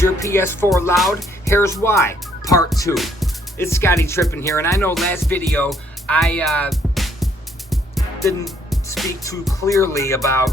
Is your PS4 loud? Here's why. Part 2. It's Scotty Trippin here, and I know last video I didn't speak too clearly about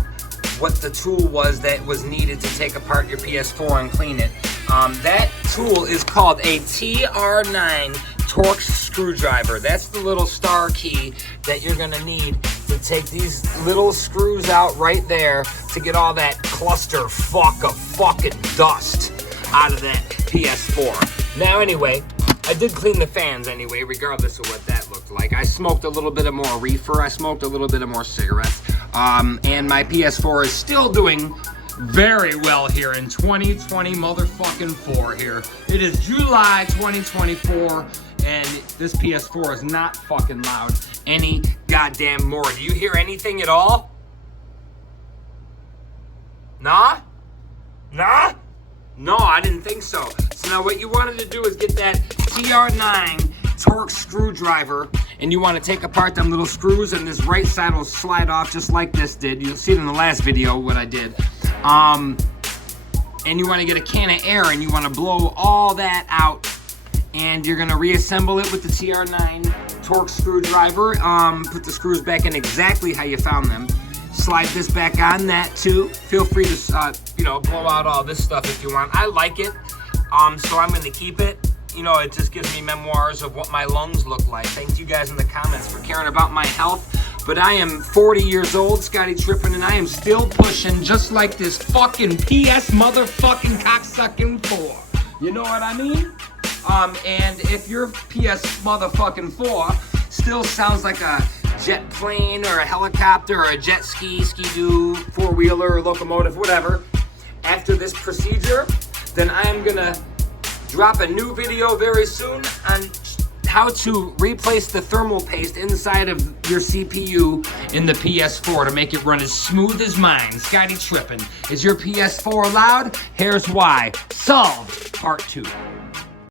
what the tool was that was needed to take apart your PS4 and clean it. That tool is called a TR9 Torx screwdriver. That's the little star key that you're gonna need to take these little screws out right there to get all that cluster fuck of fucking dust out of that PS4. Now anyway, I did clean the fans anyway, regardless of what that looked like. I smoked a little bit of more reefer, I smoked a little bit of more cigarettes, and my PS4 is still doing very well here in 2020 motherfucking 4 here. It is July 2024, and this PS4 is not fucking loud any goddamn more. Do you hear anything at all? Nah? Nah? No, I didn't think so. So now what you wanted to do is get that TR9 Torx screwdriver, and you want to take apart them little screws, and this right side will slide off just like this did. You'll see it in the last video what I did. And you want to get a can of air, and you want to blow all that out, and you're going to reassemble it with the TR9 Torx screwdriver. Put the screws back in exactly how you found them. Slide this back on that too. Feel free to blow out all this stuff if you want. I like it, so I'm going to keep it. You know, it just gives me memoirs of what my lungs look like. Thank you guys in the comments for caring about my health. But I am 40 years old, Scotty Trippin, and I am still pushing just like this fucking PS motherfucking cocksucking 4. You know what I mean? And if your PS motherfucking 4 still sounds like a jet plane or a helicopter or a jet ski, ski-doo, four-wheeler or locomotive, whatever, after this procedure, then I am gonna drop a new video very soon on how to replace the thermal paste inside of your CPU in the PS4 to make it run as smooth as mine. Scotty Trippin. Is your PS4 loud? Here's why. Solved. Part 2.